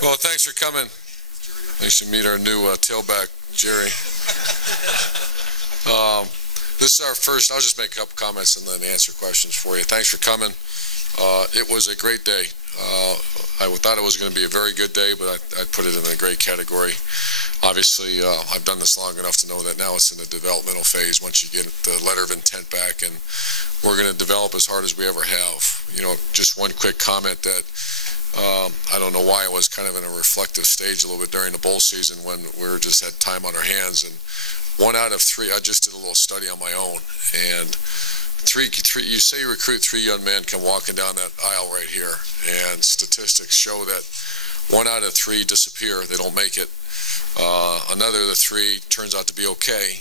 Well, thanks for coming. Thanks to meet our new tailback, Jerry. This is our first. I'll just make a couple comments and then answer questions for you. Thanks for coming. It was a great day. I thought it was going to be a very good day, but I'd put it in a great category. Obviously, I've done this long enough to know that now it's in the developmental phase once you get the letter of intent back, and we're going to develop as hard as we ever have. You know, just one quick comment that I don't know why I was kind of in a reflective stage a little bit during the bowl season when we just had time on our hands, and 1 out of 3, I just did a little study on my own, and three, you say you recruit 3 young men come walking down that aisle right here, and statistics show that 1 out of 3 disappear, they don't make it. Another of the 3 turns out to be okay,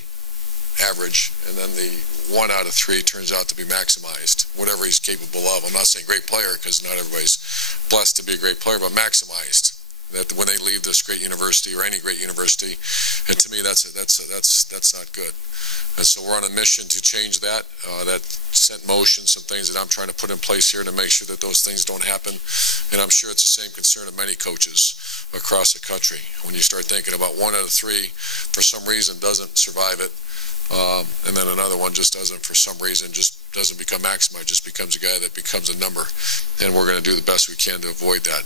average, and then the 1 out of 3 turns out to be maximized, whatever he's capable of. I'm not saying great player, because not everybody's blessed to be a great player, but maximized. That when they leave this great university or any great university, and to me that's not good. And so we're on a mission to change that. That set in motion some things that I'm trying to put in place here to make sure that those things don't happen. And I'm sure it's the same concern of many coaches across the country. When you start thinking about 1 out of 3 for some reason doesn't survive it, and then another one just doesn't for some reason, just doesn't become maximized, just becomes a guy that becomes a number. And we're going to do the best we can to avoid that.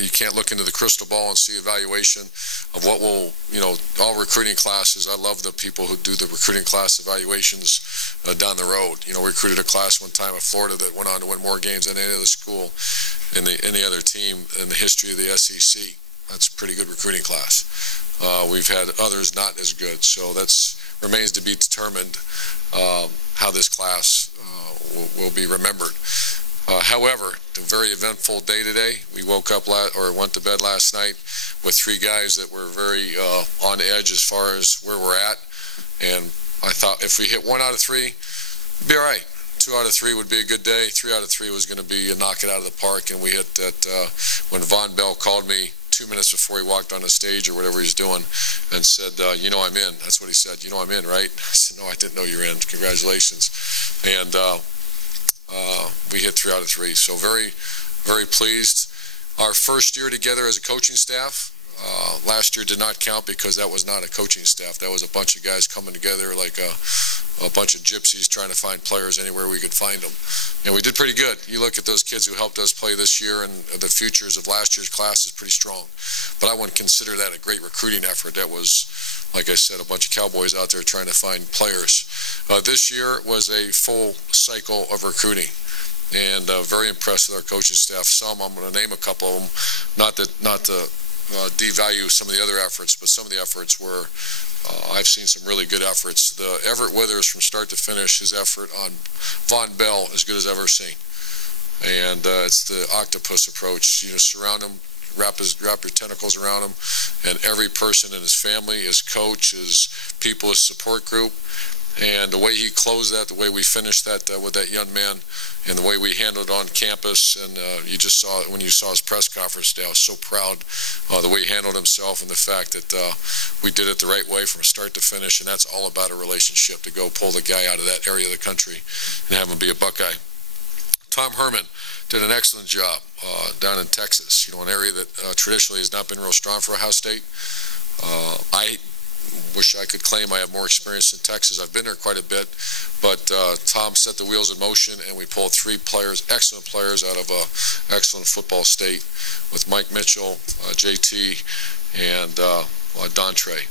You can't look into the crystal ball and see evaluation of what will, you know, all recruiting classes. I love the people who do the recruiting class evaluations down the road. You know, we recruited a class one time at Florida that went on to win more games than any other school in any other team in the history of the SEC. That's a pretty good recruiting class. We've had others not as good, so that's remains to be determined how this class will be remembered. However, a very eventful day today. We woke up went to bed last night with 3 guys that were very on edge as far as where we're at. And I thought if we hit 1 out of 3, it'd be all right. 2 out of 3 would be a good day. 3 out of 3 was going to be a knock it out of the park. And we hit that when Von Bell called me 2 minutes before he walked on the stage or whatever he's doing and said, you know I'm in. That's what he said. You know I'm in, right? I said, no, I didn't know you were in. Congratulations. And we hit 3 out of 3, so very, very pleased. Our first year together as a coaching staff, last year did not count because that was not a coaching staff. That was a bunch of guys coming together like a bunch of gypsies trying to find players anywhere we could find them. And we did pretty good. You look at those kids who helped us play this year, and the futures of last year's class is pretty strong. But I wouldn't consider that a great recruiting effort. That was, like I said, a bunch of cowboys out there trying to find players. This year was a full cycle of recruiting, and very impressed with our coaching staff. Some, I'm going to name a couple of them, not to devalue some of the other efforts, but some of the efforts were, I've seen some really good efforts. The Everett Withers, from start to finish, his effort on Von Bell, as good as I've ever seen. And it's the octopus approach. You know, surround him, wrap your tentacles around him, and every person in his family, his coach, his people, his support group. And the way he closed that, the way we finished that with that young man, and the way we handled it on campus, and you just saw it when you saw his press conference today. I was so proud the way he handled himself, and the fact that we did it the right way from start to finish. And that's all about a relationship, to go pull the guy out of that area of the country and have him be a Buckeye. Tom Herman did an excellent job down in Texas, you know, an area that traditionally has not been real strong for Ohio State. I wish I could claim I have more experience in Texas. I've been there quite a bit, but Tom set the wheels in motion, and we pulled 3 players, excellent players, out of an excellent football state with Mike Mitchell, JT, and Dontre.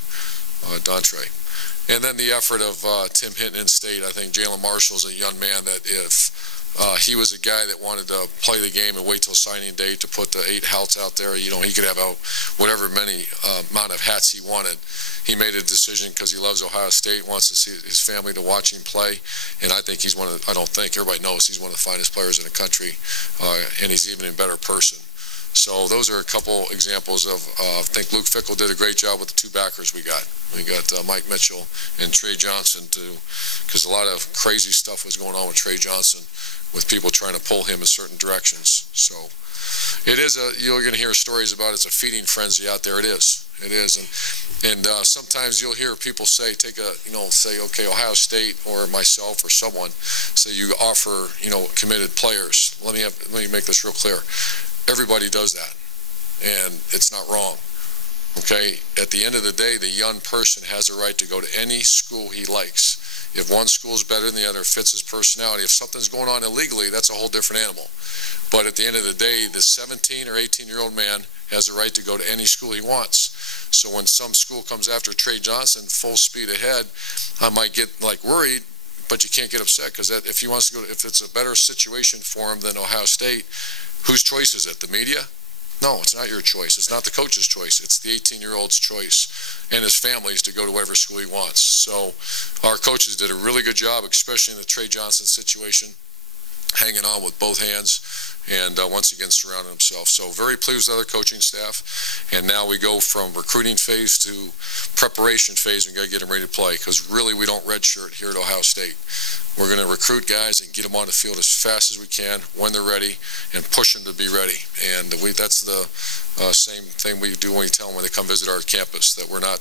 And then the effort of Tim Hinton in state. I think Jalen Marshall's a young man that if he was a guy that wanted to play the game and wait till signing day to put the 8 hats out there, you know, he could have out whatever many amount of hats he wanted. He made a decision because he loves Ohio State, wants to see his family to watch him play, and I think he's one of, everybody knows he's one of the finest players in the country, and he's even a better person. So those are a couple examples of, I think Luke Fickle did a great job with the 2 backers we got. We got Mike Mitchell and Trey Johnson, because a lot of crazy stuff was going on with Trey Johnson, with people trying to pull him in certain directions. So it is you're going to hear stories about it's a feeding frenzy out there. It is. And sometimes you'll hear people say, say, okay, Ohio State or myself or someone say you offer, committed players. Let me make this real clear. Everybody does that. and it's not wrong. Okay, at the end of the day, the young person has a right to go to any school he likes. If one school is better than the other, fits his personality, if something's going on illegally, that's a whole different animal. But at the end of the day, the 17 or 18-year-old man has a right to go to any school he wants. So when some school comes after Trey Johnson full speed ahead, I might get like worried, but you can't get upset, because if he wants to go, if it's a better situation for him than Ohio State, whose choice is it? The media? No, it's not your choice. It's not the coach's choice. It's the 18-year-old's choice and his family's to go to whatever school he wants. So our coaches did a really good job, especially in the Trey Johnson situation, hanging on with both hands and once again surrounding himself. So very pleased with other coaching staff. And now we go from recruiting phase to preparation phase. We got to get them ready to play, because really we don't redshirt here at Ohio State. We're going to recruit guys and get them on the field as fast as we can when they're ready, and push them to be ready. And that's the same thing we do when we tell them when they come visit our campus, that we're not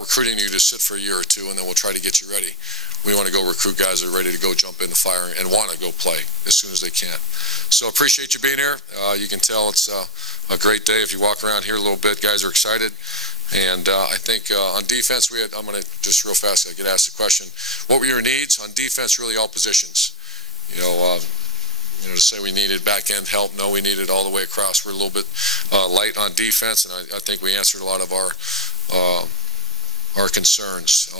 recruiting you to sit for a year or two and then we'll try to get you ready. We want to go recruit guys that are ready to go jump in the fire and want to go play as soon as they can. So appreciate you being here. You can tell it's a great day if you walk around here a little bit. Guys are excited. And I think on defense, I'm going to just real fast, I get asked the question, what were your needs? On defense, really all positions. To say we needed back-end help, no, we needed all the way across. We're a little bit light on defense, and I think we answered a lot of our concerns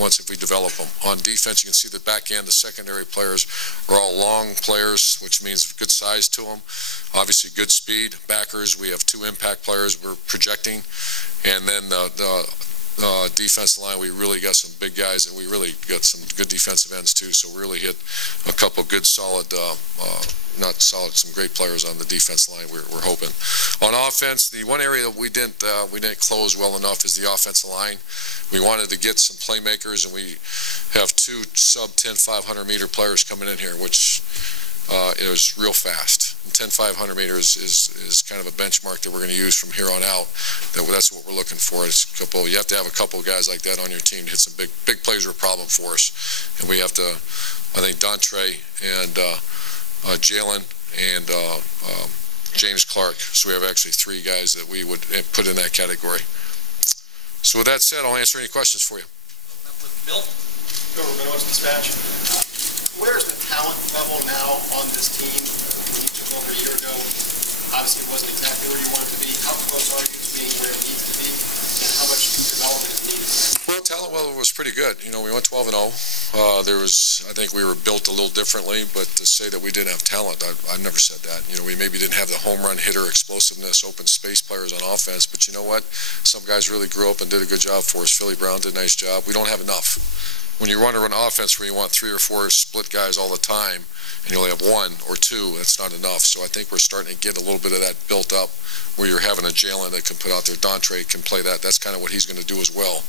once if we develop them. On defense, you can see the back end, the secondary players are all long players, which means good size to them. Obviously, good speed. Backers, we have 2 impact players we're projecting. And then the defensive line, we really got some big guys, and we really got some good defensive ends too. So we really hit a couple good solid, some great players on the defense line. We're hoping. On offense, the one area that we didn't close well enough is the offensive line. We wanted to get some playmakers, and we have 2 sub-10 500-meter players coming in here, which is real fast. 10 500 meters is kind of a benchmark that we're going to use from here on out. That's what we're looking for. You have to have a couple of guys like that on your team to hit some big plays are a problem for us. And we have to, I think, Dontre and Jalen and James Clark. So we have actually 3 guys that we would put in that category. So with that said, I'll answer any questions for you. Bill? Bill Rabinowitz, Dispatch. Where's the talent level now on this team? When you took over a year ago, obviously it wasn't exactly where you wanted to be. How close are you to being where it needs to be, and how much development is needed? Well, talent level was pretty good. We went 12-0. I think we were built a little differently, but to say that we didn't have talent, I've never said that. We maybe didn't have the home run hitter, explosiveness, open space players on offense, but you know what? Some guys really grew up and did a good job for us. Philly Brown did a nice job. We don't have enough. When you want to run an offense where you want 3 or 4 split guys all the time, and you only have 1 or 2, that's not enough. So I think we're starting to get a little bit of that built up, where you're having a Jalen that can put out there. Dontre can play that. That's kind of what he's going to do as well.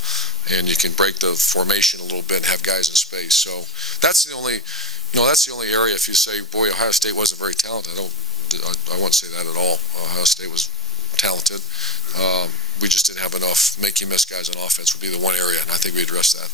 And you can break the formation a little bit and have guys in space. So that's the only, that's the only area. If you say, boy, Ohio State wasn't very talented, I won't say that at all. Ohio State was talented. We just didn't have enough make-you-miss guys on offense would be the one area, and I think we addressed that.